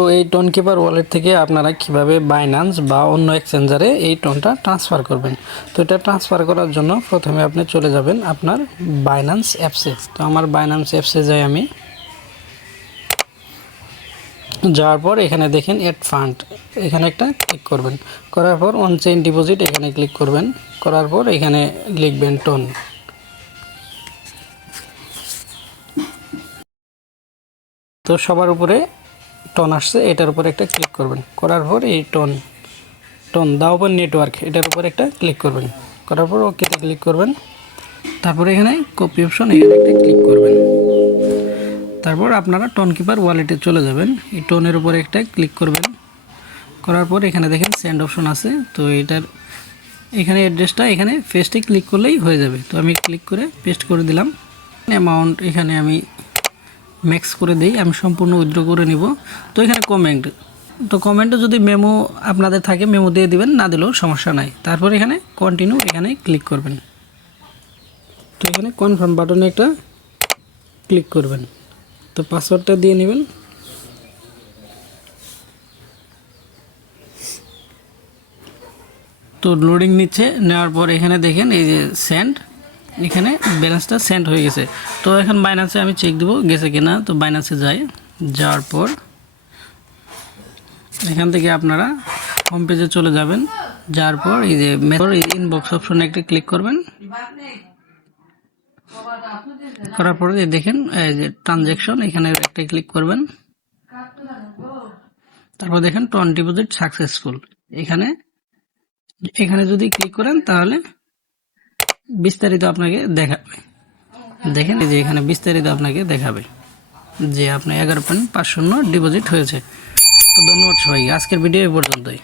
তো এই tone keeper wallet থেকে আপনারা কিভাবে বাইন্যান্স বা অন্য এক্সচেঞ্জারে এই টোনটা ট্রান্সফার করবেন। তো এটা ট্রান্সফার করার জন্য প্রথমে আপনি চলে যাবেন আপনার বাইন্যান্স অ্যাপসে। তো আমার বাইন্যান্স অ্যাপসে যাই আমি, যাওয়ার পর এখানে দেখেন এড ফান্ড, এখানে একটা ক্লিক করবেন। করার পর অন চেইন ডিপোজিট এখানে ক্লিক করবেন। করার পর এখানে লিখবেন টোন। তো সবার উপরে টোন আসছে, এটার উপর একটা ক্লিক করবেন। করার পর এই টোন দা ওপেন নেটওয়ার্ক এটার উপর একটা ক্লিক করবেন। করার পর ওকেতে ক্লিক করবেন। তারপরে এখানে কপি অপশন এখানে একটা ক্লিক করবেন। তারপর আপনারা টোন কিপার ওয়ালেটে চলে যাবেন। এই টোনের উপর একটা ক্লিক করবেন। করার পর এখানে দেখেন সেন্ড অপশন আছে। তো এটার এখানে অ্যাড্রেসটা এখানে পেস্টে ক্লিক করলেই হয়ে যাবে। তো আমি ক্লিক করে পেস্ট করে দিলাম। অ্যামাউন্ট এখানে আমি ম্যাক্স করে দিই, আমি সম্পূর্ণ উইথড্র করে নিব। তো এখানে কমেন্ট, তো কমেন্টে যদি মেমো আপনাদের থাকে মেমো দিয়ে দিবেন, না দিলেও সমস্যা নাই। তারপর এখানে কন্টিনিউ এখানে ক্লিক করবেন। তো এখানে কনফার্ম বাটনে একটা ক্লিক করবেন। তো পাসওয়ার্ডটা দিয়ে নেবেন। তো লোডিং নিচ্ছে, নেওয়ার পর এখানে দেখেন এই যে সেন্ড, এখানে ব্যালেন্সটা সেন্ড হয়ে গেছে। তো এখন বাইন্যান্সে আমি চেক দেবো গেছে কিনা। তো বাইন্যান্সে যাই, যাওয়ার পর এখান থেকে আপনারা হোম পেজে চলে যাবেন। যাওয়ার পর এই যে ইনবক্স অপশনে একটা ক্লিক করবেন। করার পরে দেখেন এই যে ট্রানজ্যাকশন এখানে একটা ক্লিক করবেন। তারপর দেখেন টোন ডিপোজিট সাকসেসফুল, এখানে যদি ক্লিক করেন তাহলে বিস্তারিত আপনাকে দেখাবে। দেখেন এই যে এখানে বিস্তারিত আপনাকে দেখাবে যে আপনার 11.50 ডিপোজিট হয়েছে। তো ধন্যবাদ সবাইকে, আজকের ভিডিও এই পর্যন্তই।